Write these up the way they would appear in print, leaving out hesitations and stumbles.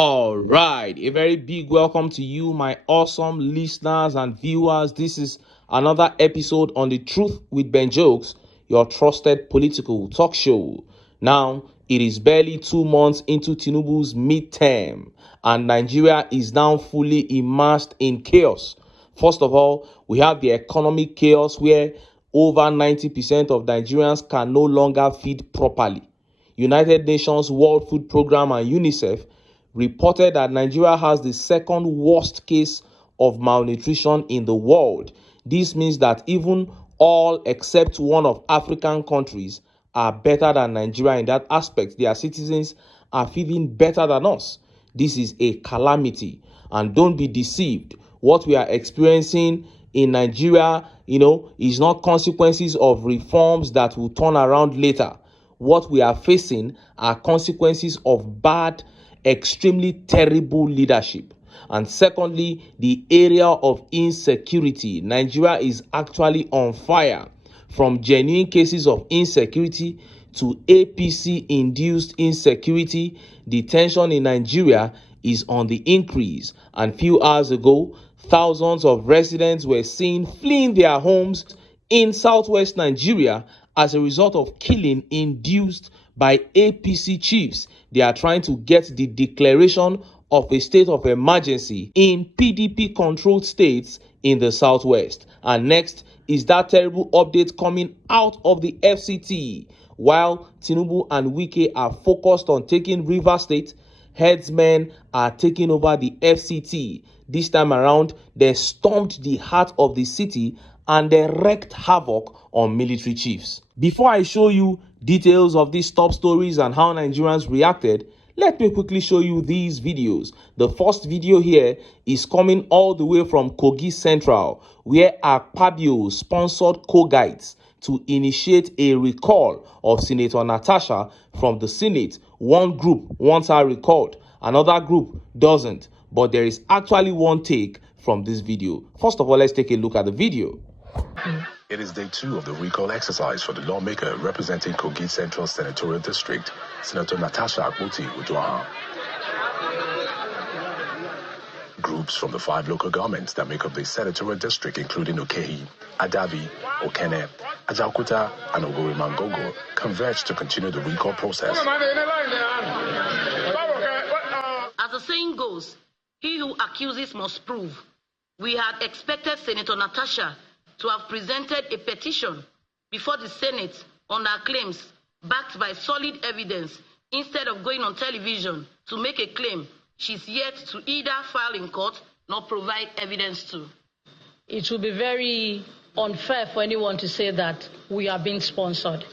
All right, a very big welcome to you, my awesome listeners and viewers. This is another episode on The Truth with Ben Jokes, your trusted political talk show. Now, it is barely 2 months into TINUBU's midterm, and Nigeria is now fully immersed in chaos. First of all, we have the economic chaos where over 90% of Nigerians can no longer feed properly. United Nations World Food Programme and UNICEF reported that Nigeria has the second worst case of malnutrition in the world. This means that even all except one of African countries are better than Nigeria in that aspect. Their citizens are feeling better than us. This is a calamity. And don't be deceived. What we are experiencing in Nigeria, is not consequences of reforms that will turn around later. What we are facing are consequences of bad, extremely terrible leadership. And secondly, the area of insecurity. Nigeria is actually on fire, from genuine cases of insecurity to APC-induced insecurity. The tension in Nigeria is on the increase. And few hours ago, thousands of residents were seen fleeing their homes in southwest Nigeria as a result of killing induced by APC chiefs. They are trying to get the declaration of a state of emergency in PDP-controlled states in the southwest. And next is that terrible update coming out of the FCT. While TINUBU and WIKE are focused on taking Rivers State, headsmen are taking over the FCT. This time around, they stormed the heart of the city and they wreaked havoc on military chiefs. Before I show you details of these top stories and how Nigerians reacted, let me quickly show you these videos. The first video here is coming all the way from Kogi Central, where Akpabio sponsored Kogites to initiate a recall of Senator Natasha from the Senate. One group wants her recalled, another group doesn't. But there is actually one take from this video. First of all, let's take a look at the video. It is day 2 of the recall exercise for the lawmaker representing Kogi Central Senatorial District, Senator Natasha Akpoti-Uduaghan. Groups from the 5 local governments that make up the senatorial district, including Okehi, Adabi, Okene, Ajaokuta, and Ogorimangogo, converged to continue the recall process. As the saying goes, he who accuses must prove. We had expected Senator Natasha to have presented a petition before the Senate on her claims, backed by solid evidence, instead of going on television to make a claim she's yet to either file in court nor provide evidence to. It will be very unfair for anyone to say that we are being sponsored.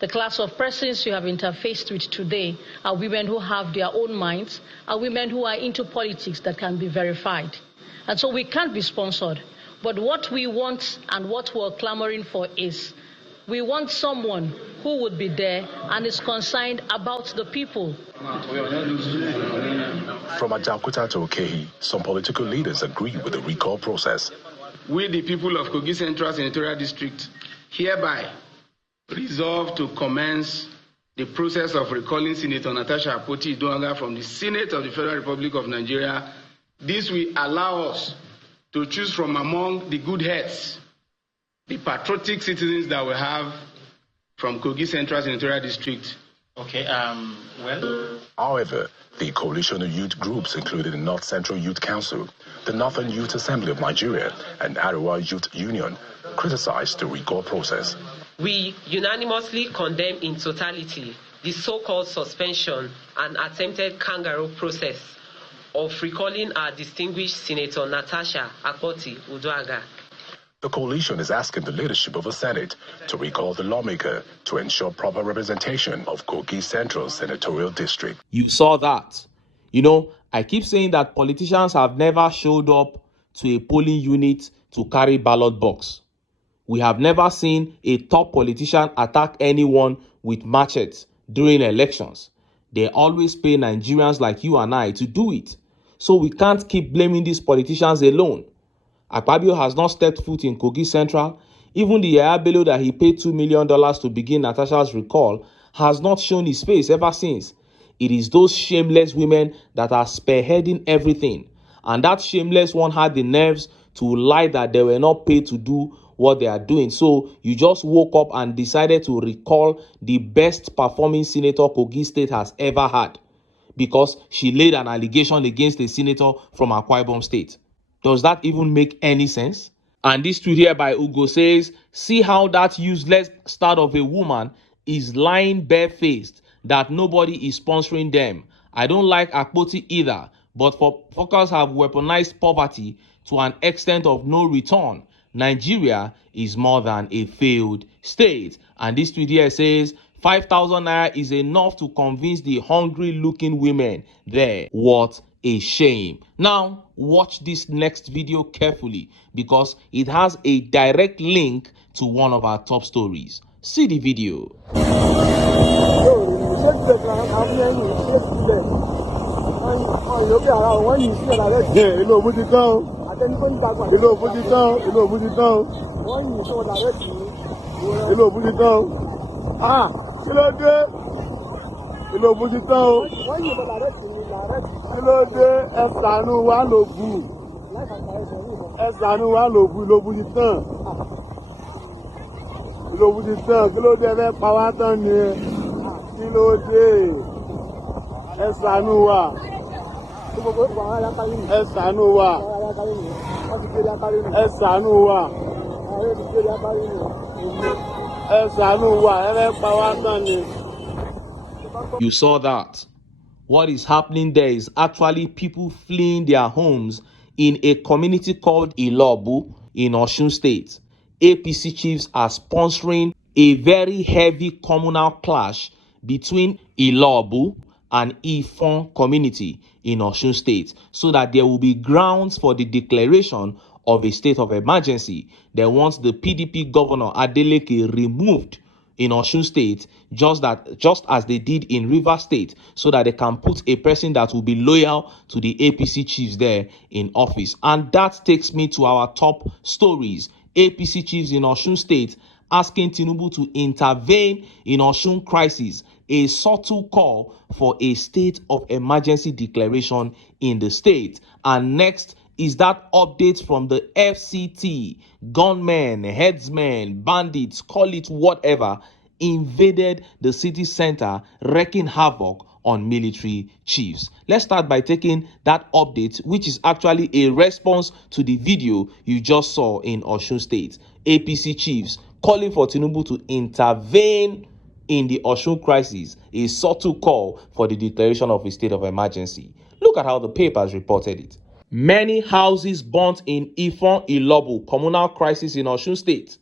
The class of persons you have interfaced with today are women who have their own minds, are women who are into politics that can be verified. And so we can't be sponsored. But what we want and what we're clamoring for is we want someone who would be there and is concerned about the people. From Ajaokuta to Okehi, some political leaders agree with the recall process. We, the people of Kogi Central Senatorial District, hereby resolve to commence the process of recalling Senator Natasha Akpoti-Uduaghan from the Senate of the Federal Republic of Nigeria. This will allow us to choose from among the good heads, the patriotic citizens that we have from Kogi Central Senatorial District. However, the coalition of youth groups, including the North Central Youth Council, the Northern Youth Assembly of Nigeria, and Arewa Youth Union, criticized the recall process. We unanimously condemn in totality the so-called suspension and attempted kangaroo process of recalling our distinguished Senator Natasha Akpoti-Uduaghan. The coalition is asking the leadership of the Senate to recall the lawmaker to ensure proper representation of Kogi Central Senatorial District. You saw that. I keep saying that politicians have never showed up to a polling unit to carry ballot box. We have never seen a top politician attack anyone with machetes during elections. They always pay Nigerians like you and I to do it. So we can't keep blaming these politicians alone. Akpabio has not stepped foot in Kogi Central. Even the Yaya that he paid $2 million to begin Natasha's recall has not shown his face ever since. it is those shameless women that are spearheading everything. And that shameless one had the nerves to lie that they were not paid to do what they are doing. So you just woke up and decided to recall the best performing senator Kogi State has ever had because she laid an allegation against a senator from Akwa Ibom State. Does that even make any sense? And this tweet here by Ugo says, see how that useless start of a woman is lying barefaced that nobody is sponsoring them. I don't like Akpoti either, but for fuckers have weaponized poverty to an extent of no return. Nigeria is more than a failed state. And this tweet here says, 5,000 naira is enough to convince the hungry-looking women there. What a shame. Now, watch this next video carefully because it has a direct link to one of our top stories. See the video. You saw that. What is happening there is actually people fleeing their homes in a community called YORUBA in Osun State. APC chiefs are sponsoring a very heavy communal clash between YORUBA and Ifon community in Osun State so that there will be grounds for the declaration of a state of emergency. They want the PDP governor Adeleke removed in Osun State, just as they did in Rivers State, so that they can put a person that will be loyal to the APC chiefs there in office. And that takes me to our top stories. APC chiefs in Osun State asking TINUBU to intervene in Osun crisis, a subtle call for a state of emergency declaration in the state. And next is that update from the FCT. Gunmen, headsmen, bandits, call it whatever, invaded the city center, wreaking havoc on military chiefs. Let's start by taking that update, which is actually a response to the video you just saw in Osun State. APC chiefs calling for TINUBU to intervene in the Osun crisis, a subtle call for the declaration of a state of emergency. Look at how the papers reported it. Many houses burnt in Ifon Ilobu communal crisis in Osun State.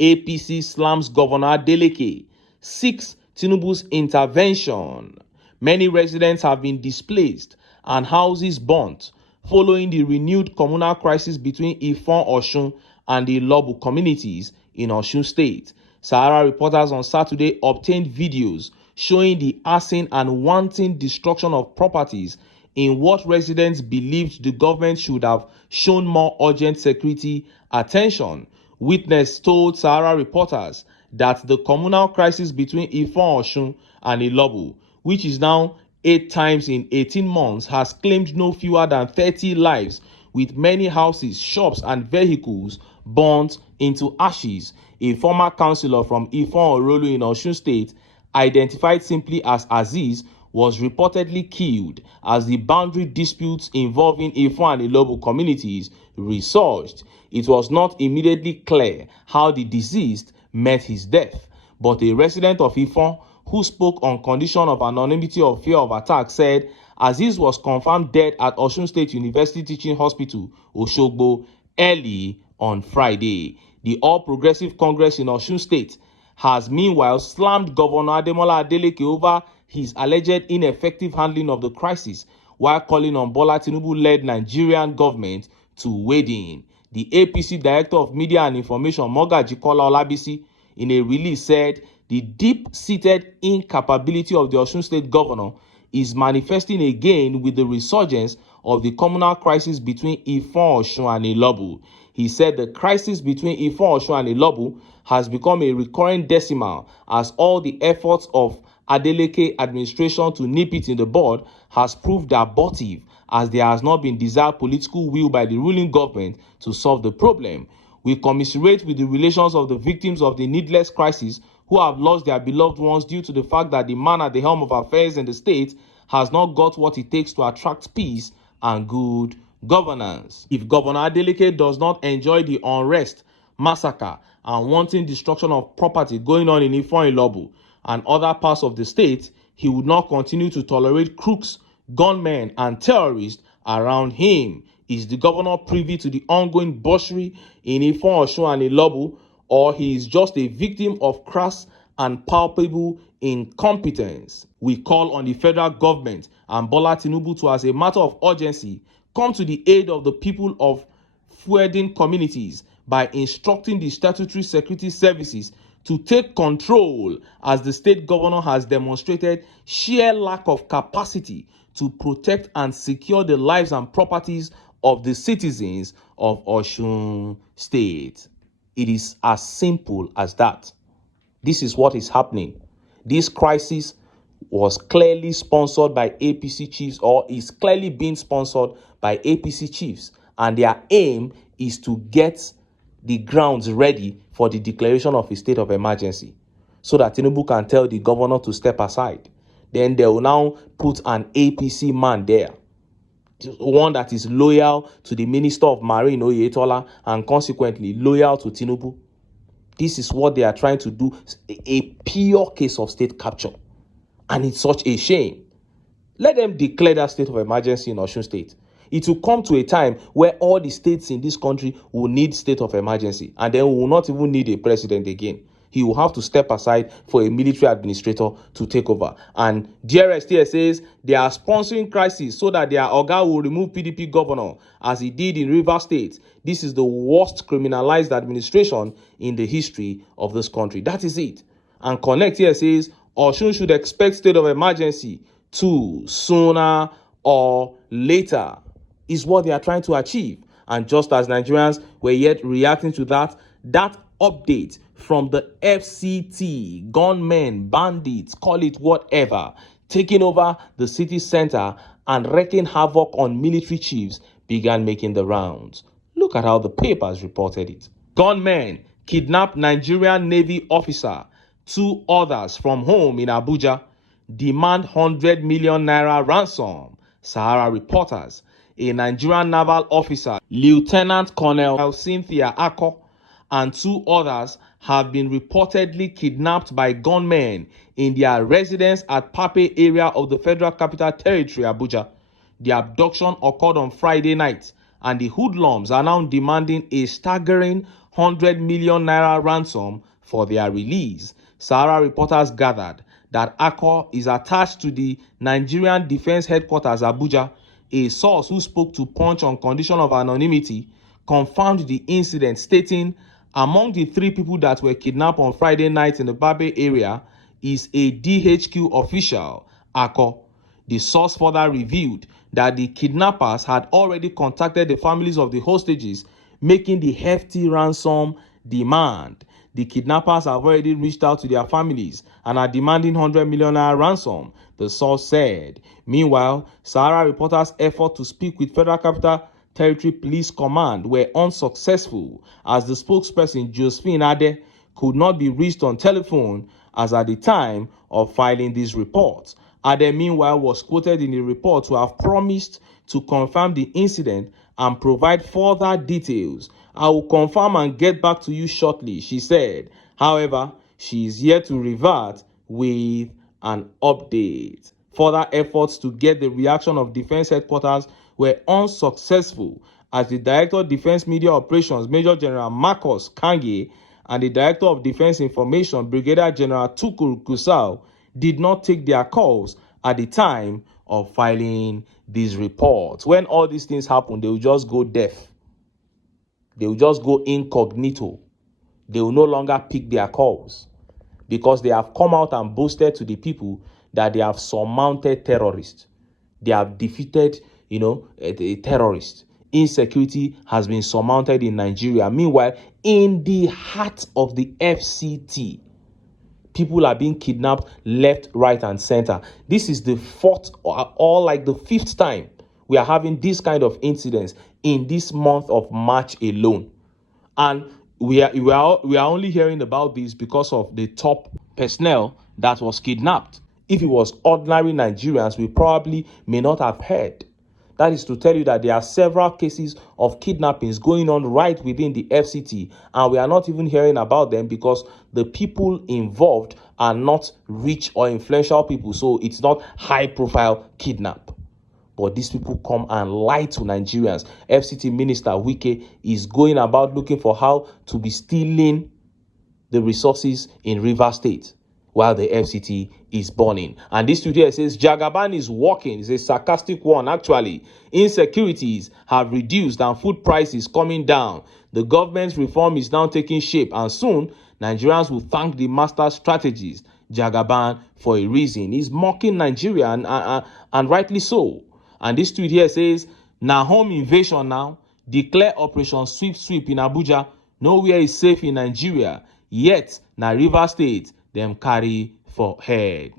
APC slams Governor Adeleke, seeks TINUBU's intervention. Many residents have been displaced and houses burnt following the renewed communal crisis between Ifon Osun and the Ilobu communities in Osun State. Sahara reporters on Saturday obtained videos showing the arson and wanton destruction of properties in what residents believed the government should have shown more urgent security attention. Witness told Sahara reporters that the communal crisis between Ifon Osun and Ilobu, which is now 8 times in 18 months, has claimed no fewer than 30 lives, with many houses, shops, and vehicles burnt into ashes. A former councillor from Ifon Orolu in Osun State, identified simply as Aziz, was reportedly killed as the boundary disputes involving Ifon and Ilobu communities resurged. It was not immediately clear how the deceased met his death, but a resident of Ifon who spoke on condition of anonymity of fear of attack said Aziz was confirmed dead at Osun State University Teaching Hospital, Oshogbo, early on Friday. The All Progressive Congress in Osun State has meanwhile slammed Governor Ademola Adeleke over his alleged ineffective handling of the crisis, while calling on Bola Tinubu-led Nigerian government to wade in. The APC Director of Media and Information, Mogaji Kola Olabisi, in a release said the deep-seated incapability of the Osun State governor is manifesting again with the resurgence of the communal crisis between Ifon Osun and Ilobu. He said the crisis between Ifon Osun and Ilobu has become a recurring decimal as all the efforts of Adeleke administration to nip it in the bud has proved abortive, as there has not been desired political will by the ruling government to solve the problem. We commiserate with the relations of the victims of the needless crisis who have lost their beloved ones due to the fact that the man at the helm of affairs in the state has not got what it takes to attract peace and good governance. If Governor Adeleke does not enjoy the unrest, massacre, and wanton destruction of property going on in Ifon-Ilobu and other parts of the state, he would not continue to tolerate crooks, gunmen, and terrorists around him. Is the governor privy to the ongoing debauchery in Ifon-Osun and Ilobu, or he is just a victim of crass and palpable incompetence? We call on the federal government and Bola TINUBU to, as a matter of urgency, come to the aid of the people of Fuedin communities by instructing the statutory security services to take control, as the state governor has demonstrated sheer lack of capacity to protect and secure the lives and properties of the citizens of Osun State. It is as simple as that. This is what is happening. This crisis was clearly sponsored by APC chiefs, or is clearly being sponsored by APC chiefs, and their aim is to get the grounds ready for the declaration of a state of emergency, so that TINUBU can tell the governor to step aside. Then they will now put an APC man there, one that is loyal to the Minister of Marine, Oyetola, and consequently loyal to TINUBU. This is what they are trying to do, a pure case of state capture. And it's such a shame. Let them declare that state of emergency in Osun State. It will come to a time where all the states in this country will need state of emergency, and then we will not even need a president again. He will have to step aside for a military administrator to take over. And DRSTS says they are sponsoring crisis so that their Oga will remove PDP governor, as he did in Rivers State. This is the worst criminalized administration in the history of this country. That is it. And Connect here says Osun should expect state of emergency too, sooner or later, is what they are trying to achieve. And just as Nigerians were yet reacting to that update from the FCT, gunmen, bandits, call it whatever, taking over the city center and wreaking havoc on military chiefs, began making the rounds. Look at how the papers reported it. Gunmen kidnapped Nigerian Navy officer, 2 others from home in Abuja, demand 100 million naira ransom. Sahara reporters. A Nigerian naval officer, Lieutenant Colonel Cynthia Ako, and 2 others have been reportedly kidnapped by gunmen in their residence at Pape area of the Federal Capital Territory, Abuja. The abduction occurred on Friday night, and the hoodlums are now demanding a staggering 100 million naira ransom for their release. Sahara reporters gathered that Ako is attached to the Nigerian Defense Headquarters, Abuja. A source who spoke to Punch on condition of anonymity confirmed the incident, stating, among the 3 people that were kidnapped on Friday night in the Babe area is a DHQ official, Ako. The source further revealed that the kidnappers had already contacted the families of the hostages, making the hefty ransom demand. The kidnappers have already reached out to their families and are demanding 100 million naira ransom, the source said. Meanwhile, Sahara reporters' effort to speak with Federal Capital Territory Police Command were unsuccessful, as the spokesperson Josephine Ade could not be reached on telephone as at the time of filing these reports. Ade, meanwhile, was quoted in the report to have promised to confirm the incident and provide further details. I will confirm and get back to you shortly, she said. However, she is yet to revert with an update. Further efforts to get the reaction of Defense Headquarters were unsuccessful, as the Director of Defense Media Operations, Major General Marcus Kange, and the Director of Defense Information, Brigadier General Tukur Kusau, did not take their calls at the time of filing these reports. When all these things happen, they will just go deaf. They will just go incognito. They will no longer pick their calls, because they have come out and boasted to the people that they have surmounted terrorists. They have defeated, a terrorist. Insecurity has been surmounted in Nigeria. Meanwhile, in the heart of the FCT, People are being kidnapped left, right, and center. This is the fourth or like the fifth time we are having this kind of incidents in this month of March alone. And we are only hearing about this because of the top personnel that was kidnapped. If it was ordinary Nigerians, we probably may not have heard. That is to tell you that there are several cases of kidnappings going on right within the FCT, and we are not even hearing about them because the people involved are not rich or influential people. So it's not high-profile kidnap. But these people come and lie to Nigerians. FCT Minister WIKE is going about looking for how to be stealing the resources in Rivers State while the FCT is burning. And this studio says Jagaban is working. It's a sarcastic one, actually. Insecurities have reduced and food prices coming down. The government's reform is now taking shape, and soon Nigerians will thank the master strategist Jagaban for a reason. He's mocking Nigeria, and rightly so. And this tweet here says, "Na home invasion now. Declare Operation Sweep in Abuja. Nowhere is safe in Nigeria. Yet, na River State, them carry for head."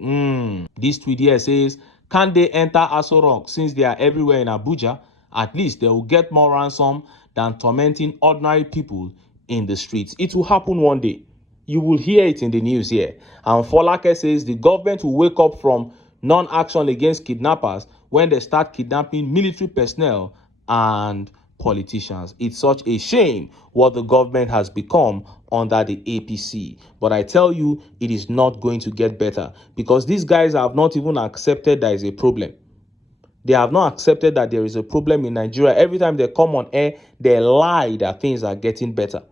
This tweet here says, "Can they enter Aso Rock since they are everywhere in Abuja? At least they will get more ransom than tormenting ordinary people in the streets." It will happen one day. You will hear it in the news here. And Folake says the government will wake up from non-action against kidnappers when they start kidnapping military personnel and politicians. It's such a shame what the government has become under the APC. But I tell you, it is not going to get better because these guys have not even accepted there is a problem. They have not accepted that there is a problem in Nigeria. Every time they come on air, they lie that things are getting better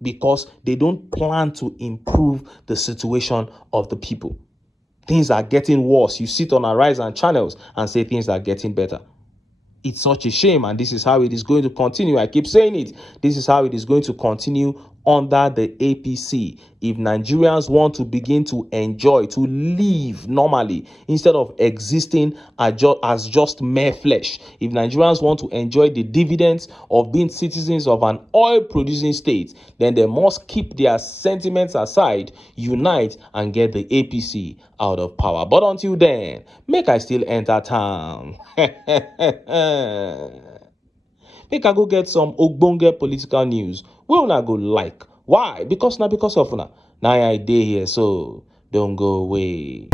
because they don't plan to improve the situation of the people. Things are getting worse. You sit on Arise and channels and say things are getting better. It's such a shame, and this is how it is going to continue. I keep saying it. This is how it is going to continue under the APC. If Nigerians want to begin to enjoy, to live normally instead of existing as just mere flesh, if Nigerians want to enjoy the dividends of being citizens of an oil-producing state, then they must keep their sentiments aside, unite, and get the APC out of power. But until then, make I still enter town. Make I go get some ogbonge political news. We una go like. Why? Because of una. Now I dey here, so don't go away.